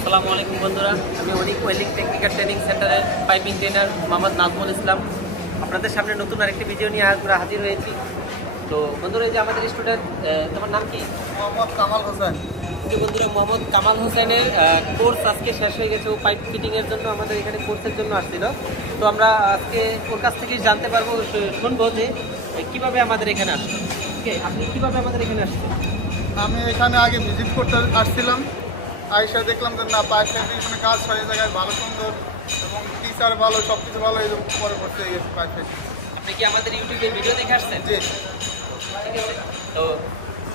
আসসালামু আলাইকুম বন্ধুরা, আমি অনিক ওয়েল্ডিং টেকনিক্যাল ট্রেনিং সেন্টারের পাইপিং ট্রেনার মোহাম্মদ নাজমুল ইসলাম আপনাদের সামনে নতুন আরেকটি ভিডিও নিয়ে আমরা হাজির হয়েছি। তো বন্ধুরা, এই যে আমাদের স্টুডেন্ট, তোমার নাম কি? মোহাম্মদ কামাল হোসেন। যে বন্ধুরা, মোহাম্মদ কামাল হোসেনের কোর্স আজকে শেষ হয়ে গেছে। ও পাইপ ফিটিংয়ের জন্য আমাদের এখানে কোর্সের জন্য আসছিল। তো আমরা আজকে ওর কাছ থেকেই জানতে পারবো, শুনবো যে কীভাবে আমাদের এখানে আসছে। ওকে, আপনি কীভাবে আমাদের এখানে আসছেন? আমি এখানে আগে ভিজিট করতে আসছিলাম, আইসা দেখলাম যে না পাইপ ফিটিংয়ের কাজ হয় জায়গায় ভালো সুন্দর এবং টিচার ভালো, সব কিছু ভালো, এই পরে করতে গেছে পাইপ ফিটিং। আপনি কি আমাদের ইউটিউবে ভিডিও দেখে আসছেন? জি। ঠিক আছে। তো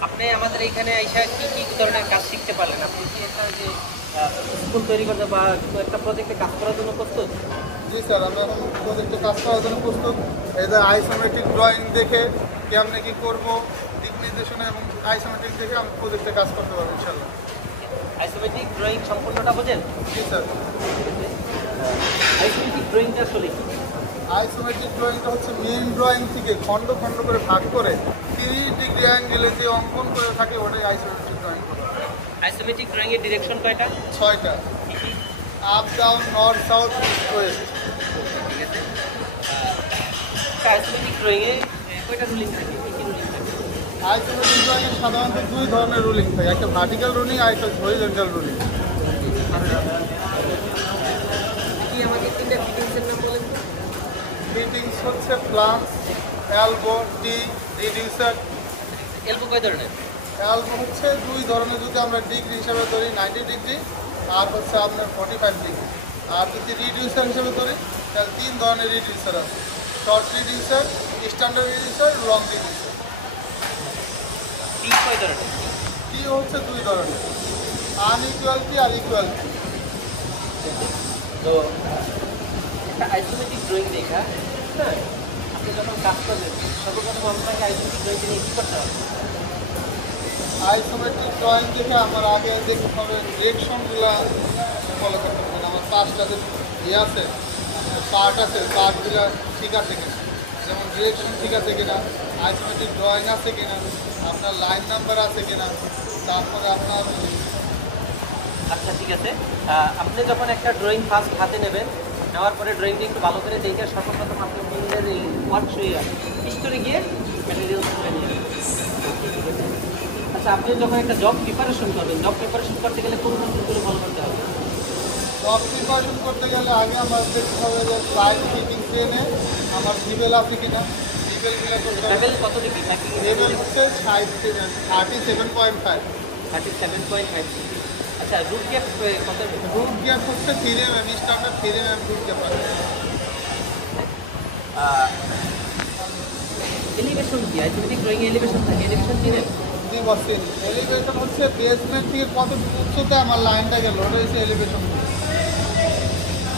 আপনি আমাদের এখানে আইসা কি ধরনের কাজ শিখতে পারলেন? আপনি কি একটা যে স্কুল তৈরি করতে বা একটা প্রজেক্টে কাজ করার জন্য প্রস্তুত? জি স্যার, আমি এখন প্রজেক্টে কাজ করার জন্য প্রস্তুত। এই যে আইসোমেট্রিক ড্রয়িং দেখে কেমনে কি করবো, দিক নির্দেশনা এবং আইসোমেট্রিক দেখে আমি প্রজেক্টে কাজ করতে পারবো ইনশাল্লাহ। আইসোমেট্রিক ড্রয়িং সম্পূর্ণটা বোঝেন? জি স্যার। আইসোমেট্রিক ড্রয়িংটা আসলে কি? আইসোমেট্রিক ড্রয়িংটা হচ্ছে মেইন ড্রয়িং থেকে খণ্ড খণ্ড করে ভাগ করে 30 ডিগ্রি অ্যাঙ্গেলে যে অঙ্কন করে থাকে ওটাই আইসোমেট্রিক ড্রয়িং। আইসোমেট্রিক ড্রয়িংয়ের ডিরেকশন কয়টা? 6টা। Up down, north south, west. ঠিক আছে। আইসোমেট্রিক ড্রয়িংয়ে কয়টা রুলিং থাকে? কি কি রুলিং থাকে? আইসোমেট্রিক ড্রয়িংয়ে সাধারণত 2 ধরনের রুলিং থাকে, একটা ভার্টিক্যাল রুলিং আর একটা হরিজন্টাল রুলিং। কি আমাকে তিনটা ফিটিংসের নাম বলেন তো? ফিটিংস হচ্ছে ফ্লান্স, এলবো, টি, রিডিউসার। এলবো কয় ধরনের? এলবো হচ্ছে 2 ধরনের, যদি আমরা ডিগ্রি হিসাবে ধরি 90 ডিগ্রি, আর হচ্ছে আপনার 45 ডিগ্রি। আর যদি রিডিউসার হিসাবে ধরি তাহলে 3 ধরনের রিডিউসার আছে, short reducer, standard reducer, long reducer. T কয় ধরনের? টি হচ্ছে 2 ধরনের, আনইকুয়ালিটি আর ইকুয়ালিটি। তো একটা আইসোমেট্রিক ড্রয়িং দেখা, হ্যাঁ, আপনি যখন কাজ করবেন সর্বপ্রথম আপনাকে আইসোমেট্রিক ড্রয়িং নিয়ে কী করতে হবে? আইসোমেট্রিক ড্রয়িং দেখে আমার আগে দেখতে হবে ডিরেকশনগুলো ফলো করতে হবে। আমার পাঁচটা যে আছে পার্ট আছে, পার্টগুলো ঠিক আছে কিনা, যেমন ডিরেকশন ঠিক আছে কিনা, আইসোমেট্রিক ড্রয়িং আছে কিনা, আপনার লাইন নাম্বার আছে কিনা, তারপরে আপনার আচ্ছা, ঠিক আছে। আপনি যখন একটা ড্রয়িং ফার্স্ট হাতে নেবেন, নেওয়ার পরে ড্রয়িংটা একটু ভালো করে দেখে সর্বপ্রথম আপনি মিলের এই ওয়ার্ক স্টোরে গিয়ে ম্যাটেরিয়ালস করে নিয়ে নেবেন। আচ্ছা, আপনি যখন একটা জব প্রিপারেশন করবেন, জব প্রিপারেশন করতে গেলে কোন কোনগুলো ফলো করতে হবে? জব প্রিপারেশন করতে গেলে আগে আমার দেখতে হবে যে লাইন ফিটিং ট্রেনে আমার লেভেল আছে কিনা, লেভেলগুলো করতে হবে। লেভেল কত ডিগ্রি? লেভেল হচ্ছে 37.5। 37.5। আচ্ছা, রুট গ্যাপ কত? রুট গ্যাপ হচ্ছে 3 mm, standard 3 mm root gap আছে। এলিভেশন কি? আইসোমেট্রিক ড্রয়িং এলিভেশন থাকে, এলিভেশন চিনেন? জি বসছেন। এলিভেশন হচ্ছে বেসমেন্ট থেকে কত উচ্চতায় আমার লাইনটা গেল, ওটা হচ্ছে এলিভেশন।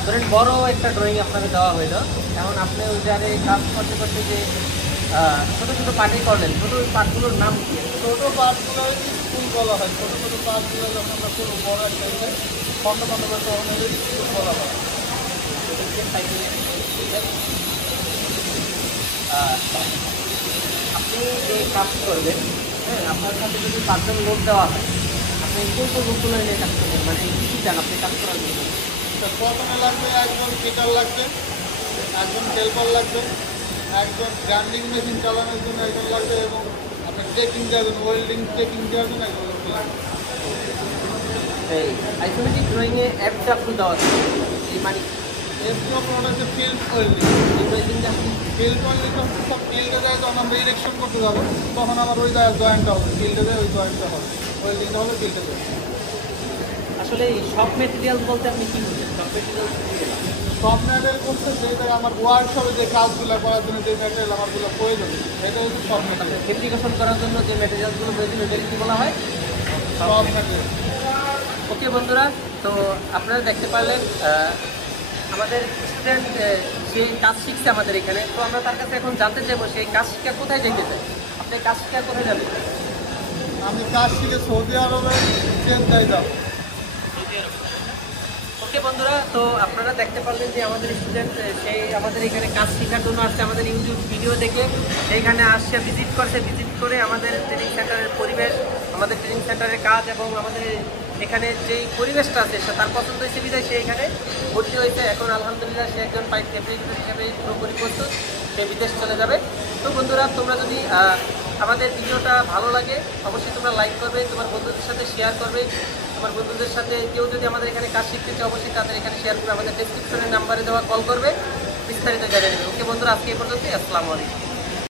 ধরেন বড় একটা ড্রয়িং আপনাকে দেওয়া হইলো, এখন আপনি ওই জায়গায় কাজ করতে করতে যে ছোটো ছোটো পার্টই করলেন, ছোটো পার্টগুলোর নাম কি? ছোটো পার্টগুলো স্কুল বলা হয়, ছোটো ছোটো পার্টগুলো যখন আমরা পুরো বড় একটা খণ্ড খণ্ড করে তখন ওদের স্কুল বলা হয়। আপনি যে কাজ করবেন, হ্যাঁ, আপনার সাথে যদি 5 জন লোক দেওয়া হয়, আপনি কোন কোন লোকগুলো নিয়ে কাজ করবেন? মানে কী কী চান আপনি কাজ করার জন্য? তো প্রথমে লাগবে একজন ফিটার লাগবে, একজন হেল্পার লাগবে, একজন গ্রাইন্ডিং মেশিন চালানোর জন্য একজন লাগবে, এবং আপনার টেকিং দেওয়ার জন্য, ওয়েল্ডিং টেকিং দেওয়ার জন্য একজন লোক লাগবে। এই আইসোমেট্রিক ড্রয়িংয়ে FW দেওয়া আছে, এই মানে এরপর আপনার হচ্ছে ফিল্ড ওয়েল্ডিং। এই ড্রয়িংটা ফিল্ড ওয়েল্ডিংটা হচ্ছে সব ফিল্ডে যায়, যখন আমরা ইলেকশন করতে যাবো তখন আমার ওই জায়গায় জয়েন্টটা হবে, ফিল্ডে যায় ওই জয়েন্টটা হবে, ওয়েল্ডিংটা হবে ফিল্ডে যায়। আসলে এই সব মেটেরিয়াল বলতে আপনি কী বুঝেন? সব মেটেরিয়াল সব ম্যাটেরিয়াল করছে যেটা আমার ওয়ার্কশপে যে কাজগুলো করার জন্য যে ম্যাটেরিয়াল আমারগুলো প্রয়োজন, এটা হচ্ছে সব ম্যাটেরিয়াল। ফেব্রিকেশন করার জন্য যে মেটেরিয়ালসগুলো প্রয়োজন ওটা কি বলা হয়? সব ম্যাটেরিয়াল। ওকে বন্ধুরা, তো আপনারা দেখতে পারলেন আমাদের স্টুডেন্ট সেই কাজ শিখছে আমাদের এখানে। তো আমরা তার কাছে এখন জানতে চাইবো সেই কাজ শিক্ষা কোথায় যেতে চাই। আপনি কাজ শিক্ষা কোথায় যাবেন? আমি কাজ শিখে সৌদি আরবে চেন্নাই যাব। ওকে বন্ধুরা, তো আপনারা দেখতে পারলেন যে আমাদের স্টুডেন্ট সেই আমাদের এখানে কাজ শেখার জন্য আসছে। আমাদের ইউটিউব ভিডিও দেখে সেইখানে আসছে, ভিজিট করে আমাদের ট্রেনিং সেন্টারের পরিবেশ, আমাদের ট্রেনিং সেন্টারের কাজ এবং আমাদের এখানে যেই পরিবেশটা আছে সে তার পছন্দ হয়েছে বিধায় সে এখানে ভর্তি হয়েছে। এখন আলহামদুলিল্লাহ সে একজন পাইপ ফ্যাব্রিকেটর হিসেবে পুরোপুরি প্রস্তুত, সে বিদেশ চলে যাবে। তো বন্ধুরা, তোমরা যদি আমাদের ভিডিওটা ভালো লাগে অবশ্যই তোমরা লাইক করবে, তোমার বন্ধুদের সাথে শেয়ার করবে। তোমার বন্ধুদের সাথে কেউ যদি আমাদের এখানে কাজ শিখতে চায় অবশ্যই তাদের এখানে শেয়ার করবে, আমাদের ডেসক্রিপশনের নাম্বারে দেওয়া কল করবে, বিস্তারিত জানিয়ে নেবে। ওকে বন্ধুরা, আজকে এই পর্যন্তই। আসসালামু আলাইকুম।